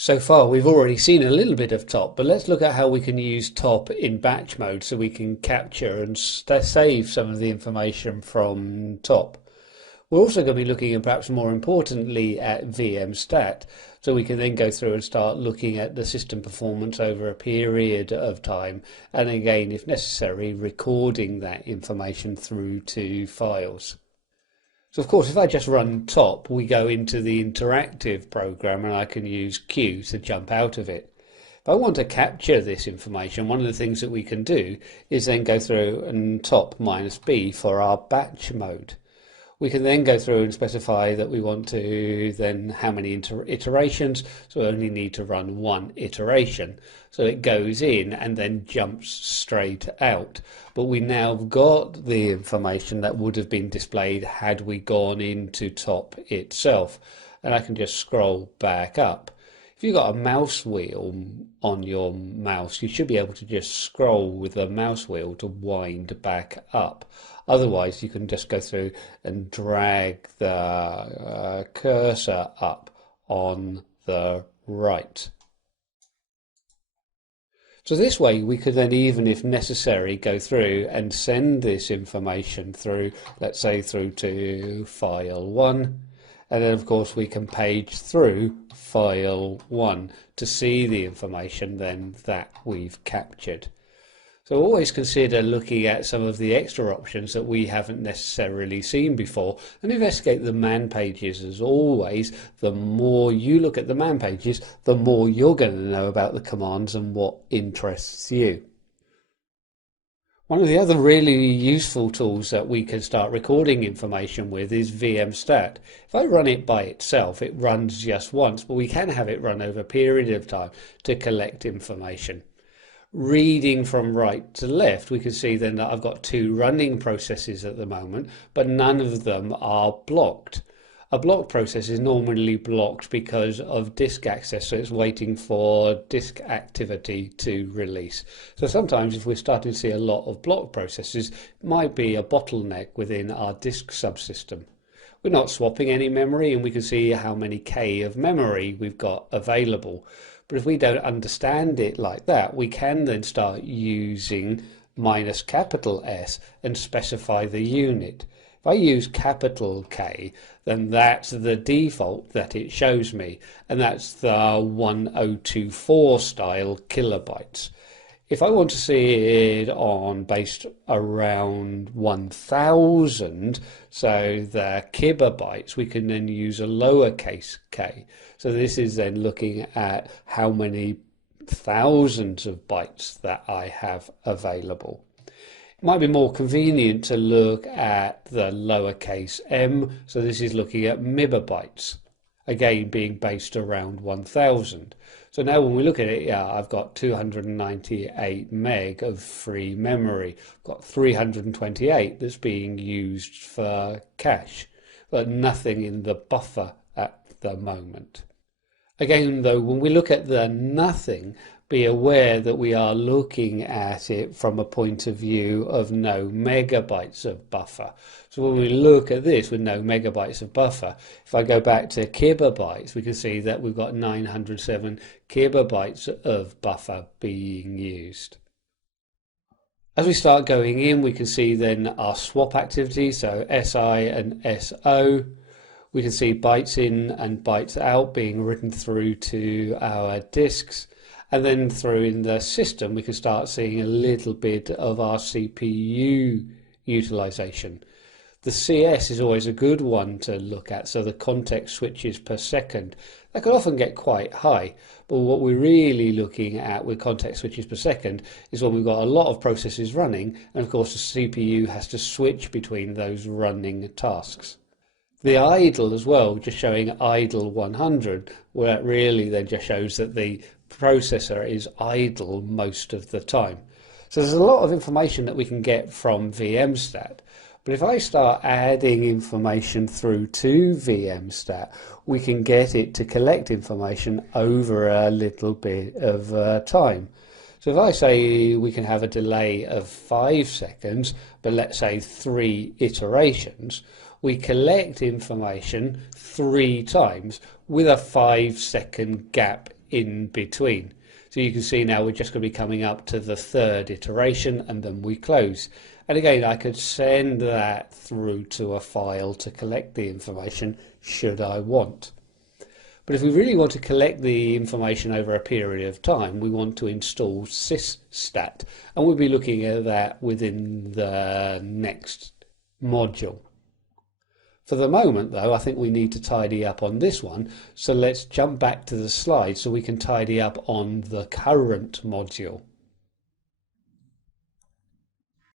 So far, we've already seen a little bit of top, but let's look at how we can use top in batch mode so we can capture and save some of the information from top. We're also going to be looking, and perhaps more importantly, at vmstat, so we can then go through and start looking at the system performance over a period of time, and again, if necessary, recording that information through to files. So of course, if I just run top, we go into the interactive program and I can use Q to jump out of it. If I want to capture this information, one of the things that we can do is then go through and top -B for our batch mode. We can then go through and specify that we want to then how many iterations, so we only need to run one iteration. So it goes in and then jumps straight out. But we now got the information that would have been displayed had we gone into top itself. And I can just scroll back up. If you've got a mouse wheel on your mouse, you should be able to just scroll with the mouse wheel to wind back up. Otherwise, you can just go through and drag the cursor up on the right. So this way we could then, even if necessary, go through and send this information through, let's say through to file 1. And then of course we can page through file 1 to see the information then that we've captured. So always consider looking at some of the extra options that we haven't necessarily seen before, and investigate the man pages. As always, the more you look at the man pages, the more you're going to know about the commands and what interests you. One of the other really useful tools that we can start recording information with is vmstat. If I run it by itself, it runs just once, but we can have it run over a period of time to collect information. Reading from right to left, we can see then that I've got two running processes at the moment, but none of them are blocked. A blocked process is normally blocked because of disk access, so it's waiting for disk activity to release. So sometimes if we're starting to see a lot of blocked processes, it might be a bottleneck within our disk subsystem. We're not swapping any memory, and we can see how many K of memory we've got available. But if we don't understand it like that, we can then start using -S and specify the unit. If I use capital K, then that's the default that it shows me, and that's the 1024 style kilobytes. If I want to see it on based around 1000, so the kilobytes, we can then use a lowercase k. So this is then looking at how many thousands of bytes that I have available. It might be more convenient to look at the lowercase m, so this is looking at megabytes, again being based around 1000. So now when we look at it, yeah, I've got 298 meg of free memory. I've got 328 that's being used for cache, but nothing in the buffer at the moment. Again, though, when we look at the nothing, be aware that we are looking at it from a point of view of no megabytes of buffer. So when we look at this with no megabytes of buffer, if I go back to kilobytes, we can see that we've got 907 kilobytes of buffer being used. As we start going in, we can see then our swap activity, so SI and SO. We can see bytes in and bytes out being written through to our disks. And then through in the system, we can start seeing a little bit of our CPU utilization. The CS is always a good one to look at, so the context switches per second. That can often get quite high, but what we're really looking at with context switches per second is when we've got a lot of processes running, and of course the CPU has to switch between those running tasks. The idle as well, just showing idle 100, where it really then just shows that the processor is idle most of the time. So there's a lot of information that we can get from vmstat, but if I start adding information through to vmstat, we can get it to collect information over a little bit of time. So if I say we can have a delay of 5 seconds, but let's say 3 iterations, we collect information 3 times with a 5-second gap in between. So you can see now we're just going to be coming up to the third iteration and then we close. And again, I could send that through to a file to collect the information should I want. But if we really want to collect the information over a period of time, we want to install vmstat, and we'll be looking at that within the next module. For the moment though, I think we need to tidy up on this one, so let's jump back to the slide so we can tidy up on the current module.